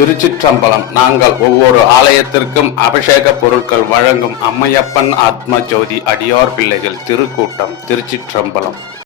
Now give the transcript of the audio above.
திருச்சிற்றம்பலம். நாங்கள் ஒவ்வொரு ஆலயத்திற்கும் அபிஷேக பொருட்கள் வழங்கும் அம்மையப்பன் ஆத்ம ஜோதி அடியார் பிள்ளைகள் திருக்கூட்டம் திருச்சிற்றம்பலம்.